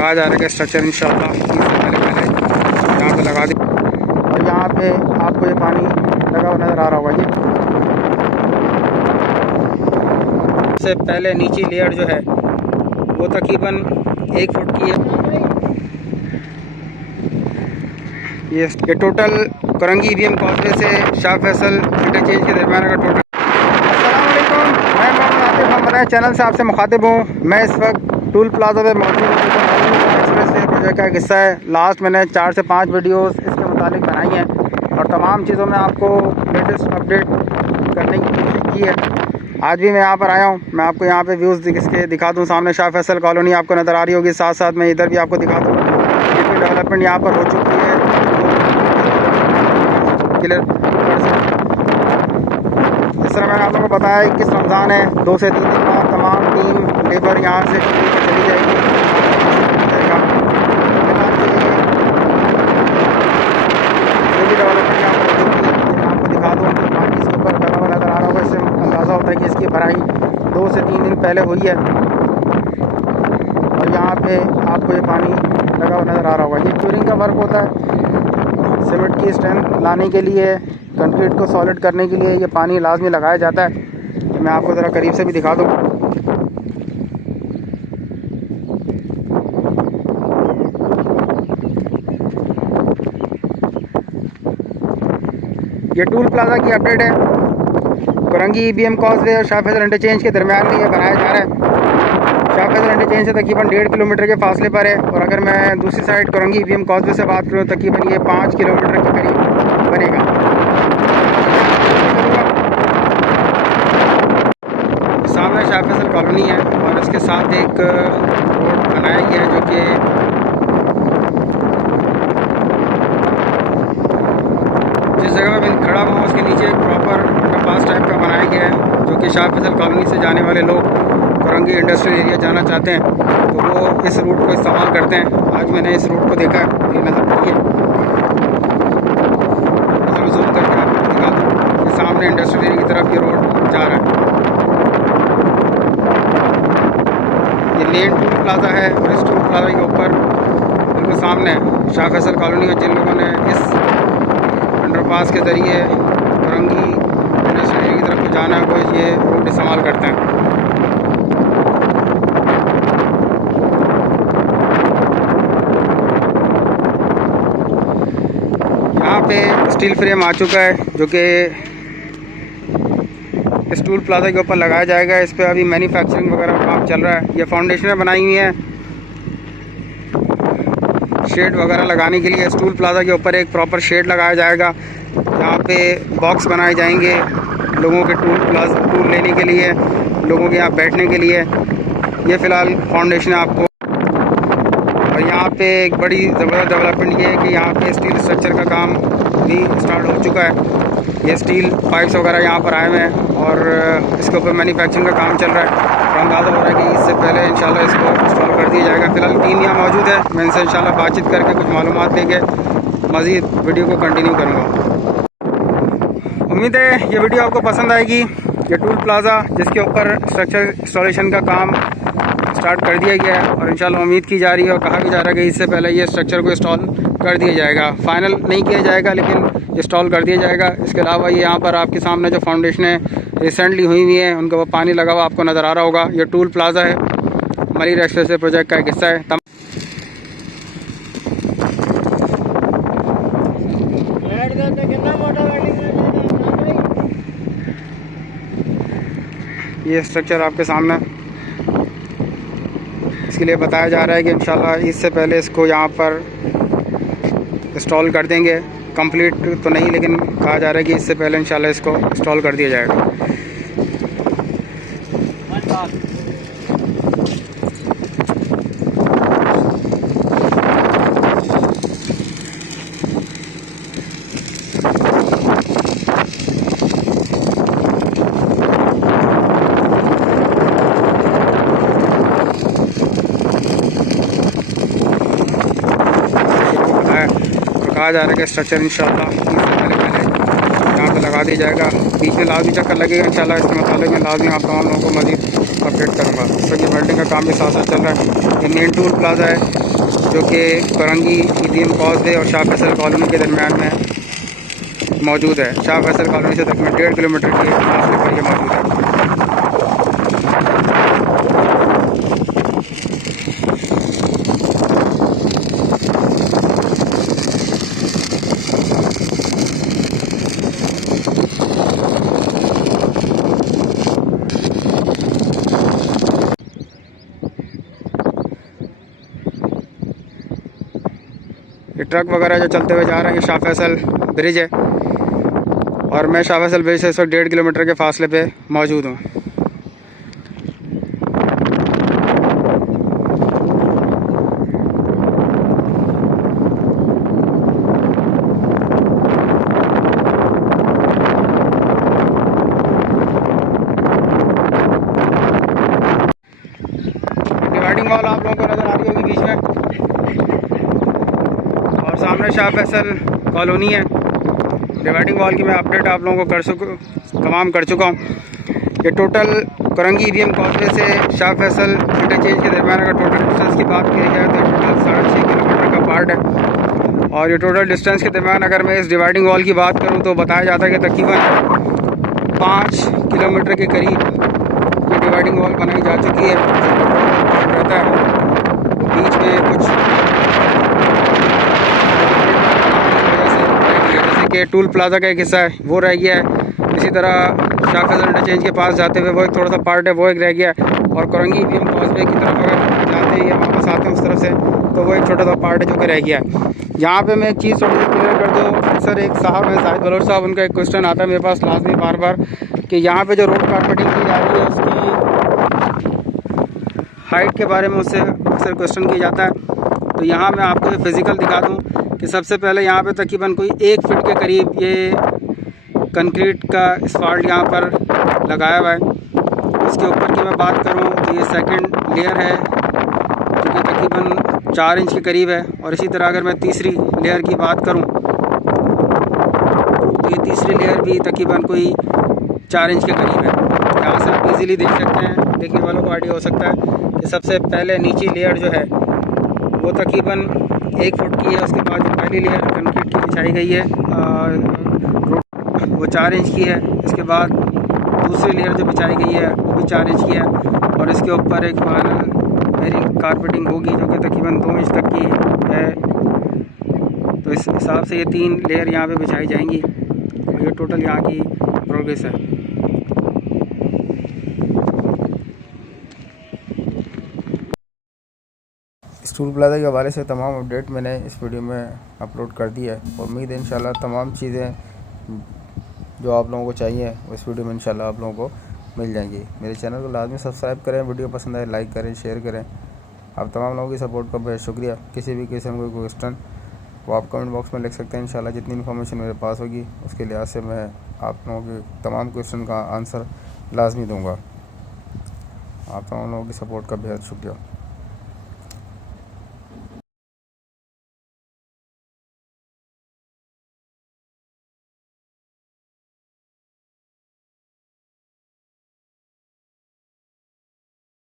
कहा जा रहा है कि स्ट्रक्चर इंशाल्लाह पहले यहाँ पे लगा दे। और यहाँ पे आपको ये पानी लगा हुआ नज़र आ रहा होगा। ये से पहले नीचे लेयर जो है वो तकरीबन 1 फुट की है। ये टोटल करंगी BM कॉजवे से शाह फैसल इंटरचेंज के दरमियान का टोटल। अस्सलामुअलैकुम, मैं मोहम्मद आतिफ मोहम्मद चैनल से आपसे मुखातिब हूँ। मैं इस वक्त टूल प्लाजा पे मौजूद हूँ। एक्सप्रेस वे प्रोजेक्ट का एक हिस्सा है। लास्ट मैंने 4 से 5 वीडियोस इसके मुतालिक बनाई हैं और तमाम चीज़ों में आपको लेटेस्ट अपडेट करने की कोशिश की है। आज भी मैं यहाँ पर आया हूँ। मैं आपको यहाँ पे व्यूज़ इसके दिखा दूँ। सामने शाह फैसल कॉलोनी आपको नज़र आ रही होगी, साथ साथ मैं इधर भी आपको दिखा दूँ। कितनी डेवलपमेंट यहाँ पर हो चुकी है। क्लियर इस तरह मैंने आप लोगों को बताया 21 रमज़ान है, 2 से 3 दिन बाद तमाम टीम लेबर यहाँ से चली जाएगी। जो भी डेवलपमेंट यहाँ पर हो चुकी है मैं आपको दिखा दूँ। पानी इसके ऊपर लगा हुआ नज़र आ रहा होगा, इससे अंदाज़ा होता है कि इसकी भराई 2 से 3 दिन पहले हुई है। और यहाँ पे आपको ये पानी लगा हुआ नज़र आ रहा होगा। ये क्यूरिंग का वर्क होता है। सीमेंट की स्ट्रेंथ लाने के लिए, कंक्रीट को सॉलिड करने के लिए ये पानी लाजमी लगाया जाता है। तो मैं आपको ज़रा करीब से भी दिखा दूँ। ये टूल प्लाजा की अपडेट है। करंगी BM कॉजवे और शाह फैसल इंटरचेंज के दरमियान में ये बनाया जा रहा है। शाह फैसल इंटरचेंज से तकरीबन 1.5 किलोमीटर के फासले पर है। और अगर मैं दूसरी साइड करंगी BM कॉजवे से बात करूँ तकरीबन ये 5 किलोमीटर के करीब बनेगा। सामने शाह फैसल कॉलोनी है और इसके साथ एक रोड बनाया गया है जो कि जिस जगह पर मैं खड़ा हुआ उसके नीचे एक प्रॉपर अंडरपास टाइप का बनाया गया है जो कि शाह फैसल कॉलोनी से जाने वाले लोग करंगी इंडस्ट्रियल एरिया जाना चाहते हैं तो वो इस रूट को इस्तेमाल करते हैं। आज मैंने इस रूट को देखा है, ये नज़र पड़ी है। जूम करके आपको दिखा दूँ कि सामने इंडस्ट्रियल एरिया की तरफ ये रोड जा रहा है। ये मेन टूल प्लाजा है और इस टूल प्लाजा के ऊपर बिल्कुल सामने शाह फैसल कॉलोनी और जिन लोगों ने इस अंडरपास के ज़रिए करंगी इंडस्ट्रियल एरिया की तरफ जाना है वो ये रोड इस्तेमाल करते हैं। यहाँ पे स्टील फ्रेम आ चुका है जो कि इस टूल प्लाजा के ऊपर लगाया जाएगा। इस पर अभी मैन्युफैक्चरिंग वगैरह का काम चल रहा है। ये फाउंडेशनें बनाई हुई हैं शेड वगैरह लगाने के लिए। इस टूल प्लाजा के ऊपर एक प्रॉपर शेड लगाया जाएगा। यहाँ पे बॉक्स बनाए जाएंगे लोगों के टूल लेने के लिए, लोगों के यहाँ बैठने के लिए। ये फ़िलहाल फाउंडेशन है आपको। और यहाँ पे एक बड़ी ज़बरदस्त डेवलपमेंट ये है कि यहाँ पे स्टील स्ट्रक्चर का काम भी स्टार्ट हो चुका है। ये स्टील पाइप्स वगैरह यहाँ पर आए हुए हैं और इसके ऊपर मैन्युफैक्चरिंग का काम चल रहा है। तो अंदाज़ा हो रहा है कि इससे पहले इंशाल्लाह इसको इंस्टॉल कर दिया जाएगा। फ़िलहाल टीम यहाँ मौजूद है। मैं इनसे इंशाल्लाह बातचीत करके कुछ मालूमात लेके मज़ीद वीडियो को कंटिन्यू करूँगा। उम्मीद है ये वीडियो आपको पसंद आएगी। ये टूल प्लाजा जिसके ऊपर स्ट्रक्चर इंस्टॉलेशन का काम स्टार्ट कर दिया गया है और इंशाल्लाह उम्मीद की जा रही है और कहा भी जा रहा है कि इससे पहले ये स्ट्रक्चर को इंस्टॉल कर दिया जाएगा। फाइनल नहीं किया जाएगा लेकिन इंस्टॉल कर दिया जाएगा। इसके अलावा ये यहाँ पर आपके सामने जो फाउंडेशनें रिसेंटली हुई हुई हैं उनका वो पानी लगा हुआ आपको नज़र आ रहा होगा। ये टूल प्लाजा है, मलिर एक्सप्रेस वे प्रोजेक्ट का एक हिस्सा है। ये स्ट्रक्चर आपके सामने इसके लिए बताया जा रहा है कि इंशाल्लाह इससे पहले इसको यहाँ पर इंस्टॉल कर देंगे। कंप्लीट तो नहीं लेकिन कहा जा रहा है कि इससे पहले इंशाल्लाह इसको इंस्टॉल कर दिया जाएगा। कहा जा रहा है कि स्ट्रक्चर इंशाल्लाह पहले यहाँ पे लगा दिया जाएगा। बीच में लाजमी चक्कर लगेगा इंशाल्लाह। इसके मुताबिक मैं लाजमी आप तमाम लोगों को मज़ीद अपडेट करूँगा। तो ये वेल्डिंग का काम भी साथ साथ चल रहा है। ये मेन टूल प्लाजा है जो कि करंगी ईटीएम कॉजवे और शाह फैसल कॉलोनी के दरमियान में मौजूद है। शाह फैसल कॉलोनी से तकरीबन 1.5 किलोमीटर के फासले पर ये मौजूद है। ये ट्रक वगैरह जो चलते हुए जा रहे हैं, ये शाह फैसल ब्रिज है और मैं शाह फैसल ब्रिज से इस वक्त 1.5 किलोमीटर के फासले पे मौजूद हूँ। डिवाइडिंग वॉल आप लोगों को नज़र आ रही होगी बीच में, और सामने शाह फैसल कॉलोनी है। डिवाइडिंग वॉल की मैं अपडेट आप लोगों को तमाम कर चुका हूँ। ये टोटल करंगी ईवीएम कॉजवे से शाह फैसल इंटरचेंज के दरमियान अगर टोटल डिस्टेंस की बात की जाए तो टोटल 6.5 किलोमीटर का पार्ट है। और ये टोटल डिस्टेंस के दरमियान अगर मैं इस डिवाइडिंग वॉल की बात करूँ तो बताया जाता है कि तकरीबन 5 किलोमीटर के करीब ये डिवाइडिंग वॉल बनाई जा चुकी है। पार्ट रहता है बीच में कुछ जैसे कि टूल प्लाजा का एक हिस्सा है वो रह गया है। इसी तरह शाह फैसल इंटरचेंज के पास जाते हुए वो एक थोड़ा सा पार्ट है, वो एक रह गया है। और करंगी ईवीएम कॉजवे की तरफ अगर जाते हैं या वापस आते हैं उस तरफ से तो वो एक छोटा सा पार्ट है जो कि रह गया है। यहाँ पे मैं एक चीज़ थोड़ी सी क्लियर कर दूँ। सर एक साहब है जाहिद बलोच साहब, उनका एक क्वेश्चन आता है मेरे पास लाजमी बार बार कि यहाँ पे जो रोड कारपेटिंग की जा रही है उसकी हाइट के बारे में उससे अक्सर क्वेश्चन किया जाता है। तो यहाँ मैं आपको फिज़िकल दिखा दूँ कि सबसे पहले यहाँ पे तकरीबन कोई 1 फीट के करीब ये कंक्रीट का स्पाल्ट यहाँ पर लगाया हुआ है। इसके ऊपर की मैं बात करूँ तो ये सेकंड लेयर है जो कि तकरीबन 4 इंच के करीब है। और इसी तरह अगर मैं तीसरी लेयर की बात करूँ तो ये तीसरी लेयर भी तकरीबन कोई 4 इंच के करीब है। यहाँ से आप इजीली देख सकते हैं, देखने वालों को आइडिया हो सकता है कि सबसे पहले नीची लेयर जो है वो तकरीबन 1 फुट की है। उसके बाद जो पहली लेयर कंक्रीट की बिछाई गई है वो 4 इंच की है। इसके बाद दूसरी लेयर जो बिछाई गई है वो भी 4 इंच की है। और इसके ऊपर एक फाइनल बेरिंग कारपेटिंग होगी जो कि तकरीबन 2 इंच तक की है। तो इस हिसाब से ये 3 लेयर यहाँ पे बिछाई जाएंगी और ये टोटल यहाँ की प्रोग्रेस है। स्टूल प्लाजा के हवाले से तमाम अपडेट मैंने इस वीडियो में अपलोड कर दी है। और उम्मीद है इंशाल्लाह तमाम चीज़ें जो आप लोगों को चाहिए उस वीडियो में इंशाल्लाह आप लोगों को मिल जाएंगी। मेरे चैनल को लाजमी सब्सक्राइब करें, वीडियो पसंद आए लाइक करें, शेयर करें। आप तमाम लोगों की सपोर्ट का बहुत शुक्रिया। किसी भी किस्म का कोई क्वेश्चन वो आप कमेंट बॉक्स में लिख सकते हैं। इंशाल्लाह जितनी इन्फॉर्मेशन मेरे पास होगी उसके लिहाज से मैं आप लोगों के तमाम क्वेश्चन का आंसर लाजमी दूँगा। आप तमाम लोगों की सपोर्ट का बेहद शुक्रिया।